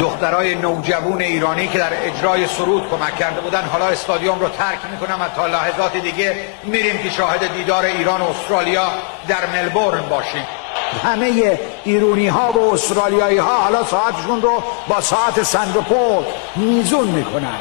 دخترای نوجوان ایرانی که در اجرای سرود کمک کرده بودن حالا استادیوم رو ترک میکنم و تا لحظات دیگه میریم که شاهد دیدار ایران و استرالیا در ملبورن باشیم. همه ایرانی ها و استرالیایی ها حالا ساعتشون رو با ساعت سنگاپور میزون میکنن.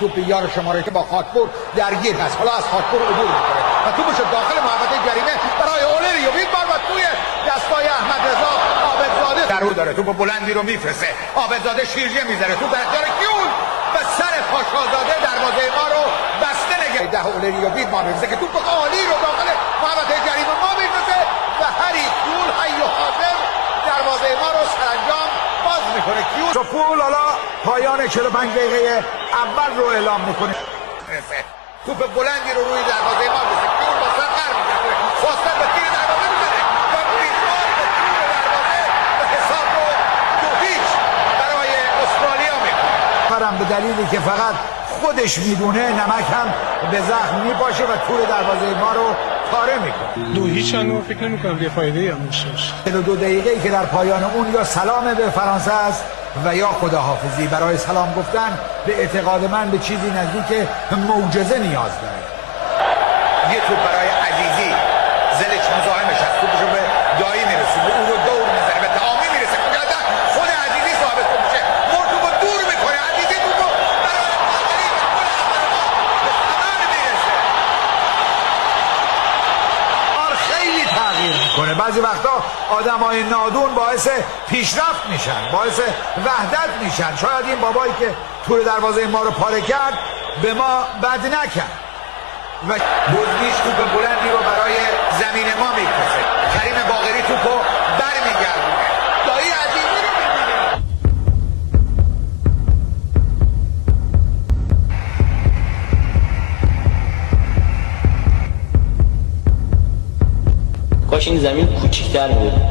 توپ یار شماره که با خاکپور درگیر هست، حالا از خاکپور عبور میکنه و توپش داخل محوطه جریمه برای اولریوویچ و توی دستای احمد رضا عابدزاده درو داره. توپ بلندی رو میفرسته، عابدزاده شیرجه میذاره، توپ در اختیار کیون و سر پاشازاده دروازه ما رو بسته نگه. ده اولریوویچ ما میرسه که توپ عالی رو داخل محوطه جریمه ما میرسه و هری کیون حی و حاضر دروازه ما رو سرانجام باز میکنه. کیون پول حالا پایان 45 دقیقه اول رو اعلام میکنه. توپ بلندی رو روی دروازه ما میرسه، کیون با سر قرار میکنه، فاصله به تیر دروازه میزنه و بیرون به تیر دروازه و حساب رو 2-0 برای استرالیا میکنه. فرم به دلیلی که فقط خودش میدونه نمک هم به زخم میپاشه و تور دروازه ما رو پاره میکنه. 2-0 اما فکر نمی‌کنم یه فایده‌ای هم داشته باشه. 2 دقیقه‌ای که در پایان اون یا سلام به فرانسه است و یا خداحافظی. برای سلام گفتن به اعتقاد من به چیزی نزدیک معجزه نیاز داره. یه توپ برای عزیزی، زلچ مزاحمش است، توپشو به دایی میرسونه، او رو دور میزنه، به تعامی میرسه، خود عزیزی صاحب توپ میشه، توپو دور میکنه، عزیزی توپو برای آخری به ثمر میرسه. خیلی تغییر میکنه. بعضی وقتا آدمای نادون باعث پیشرفت میشن، باعث وحدت میشن. شاید این بابایی که تور دروازه ما رو پاره کرد به ما بد نکرد. و بزدیش توپ بلندی رو برای زمین ما میفرسته، کریم باقری توپو برمیگردونه، دایی عزیزی رو میبینه. کاش این زمین کوچیک‌تر بود.